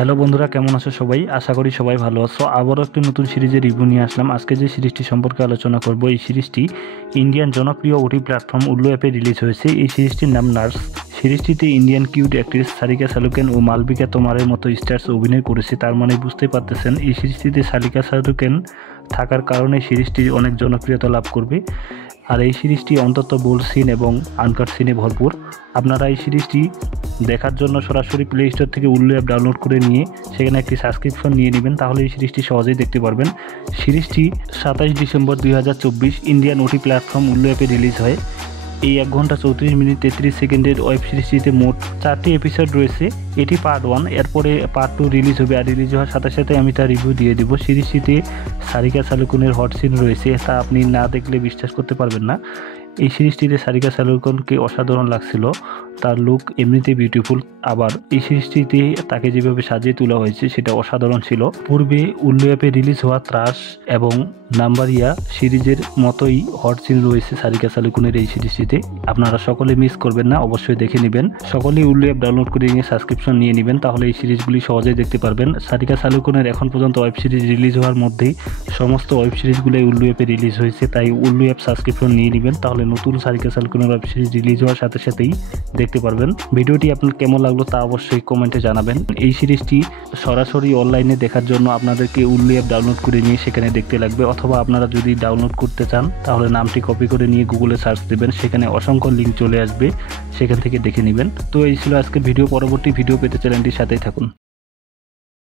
Hello বন্ধুরা, কেমন আছো সবাই? আশা করি সবাই ভালো আছো। আবারও একটি নতুন সিরিজের রিভিউ নিয়ে আসলাম। আজকে যে সিরিজটি সম্পর্কে আলোচনা করব, এই সিরিজটি ইন্ডিয়ান জনপ্রিয় ওটি প্ল্যাটফর্ম উল্লু অ্যাপে রিলিজ হয়েছে। এই সিরিজটির নাম নার্স। সিরিজটিতে Indian cute actress Sarika Salunke ও মালবিকা তোমারের মতো স্টার্স অভিনয় করেছে। তার মানে বুঝতেই পারতেছেন এই সিরিজটিতে সারিকা সালুকেন থাকার কারণে সিরিজটি অনেক জনপ্রিয়তা লাভ করবে। আর এই সিরিজটি অন্তত বোল্ড সিন এবং আনকাট সিনে ভরপুর। আপনারা এই সিরিজটি দেখার জন্য সরাসরি প্লে স্টোর থেকে উল্লু অ্যাপ ডাউনলোড করে নিয়ে সেখানে একটি সাবস্ক্রিপশন নিয়ে নেবেন, তাহলে এই সিরিজটি সহজেই দেখতে পারবেন। সিরিজটি 27 ডিসেম্বর 2024 ইন্ডিয়ান ওটি প্ল্যাটফর্ম উল্লু অ্যাপে রিলিজ হয়। এই 1 ঘন্টা 34 মিনিট 33 সেকেন্ডের ওয়েব সিরিজটিতে মোট 4টি এপিসোড রয়েছে। এটি পার্ট 1, এরপরে পার্ট 2 রিলিজ হবে। আর রিলিজ হওয়ার সাথে সাথে আমি তার রিভিউ দিয়ে দেবো। সিরিজটিতে সারিকা সালুকনের হট সিন রয়েছে, তা আপনি না দেখলে বিশ্বাস করতে পারবেন না। এই সিরিজটিতে সারিকা সালুকনকে অসাধারণ লাগছিল। তার লুক এমনিতেই বিউটিফুল, আবার এই সিরিজটিতে তাকে যেভাবে সাজিয়ে তোলা হয়েছে সেটা অসাধারণ ছিল। পূর্বে উল্লু অ্যাপে রিলিজ হওয়া ত্রাস এবং নাম্বারিয়া সিরিজের মতোই হট সিন রয়েছে সারিকা সালুকনের এই সিরিজটিতে। আপনারা সকলে মিস করবেন না, অবশ্যই দেখে নেবেন। সকলেই উল্লু অ্যাপ ডাউনলোড করে নিয়ে সাবস্ক্রিপশন নিয়ে নেবেন, তাহলে এই সিরিজগুলি সহজেই দেখতে পারবেন। সারিকা সালুকনের এখন পর্যন্ত ওয়েব সিরিজ রিলিজ হওয়ার মধ্যেই সমস্ত ওয়েব সিরিজগুলোই উল্লু অ্যাপে রিলিজ হয়েছে, তাই উল্লু অ্যাপ সাবস্ক্রিপশন নিয়ে নেবেন, তাহলে নতুন সারিকা সালুকনের ওয়েব সিরিজ রিলিজ হওয়ার সাথে সাথেই দেখতে পারবেন। ভিডিওটি আপনার কেমন লাগলো তা অবশ্যই কমেন্টে জানাবেন। এই সিরিজটি সরাসরি অনলাইনে দেখার জন্য আপনাদেরকে উল্লু অ্যাপ ডাউনলোড করে নিয়ে সেখানে দেখতে লাগবে, অথবা আপনারা যদি ডাউনলোড করতে চান তাহলে নামটি কপি করে নিয়ে গুগলে সার্চ দেবেন, সেখানে অসংখ্য লিঙ্ক চলে আসবে, সেখান থেকে দেখে নেবেন। তো এই ছিল আজকের ভিডিও। পরবর্তী ভিডিও পেতে চ্যানেলটির সাথেই থাকুন।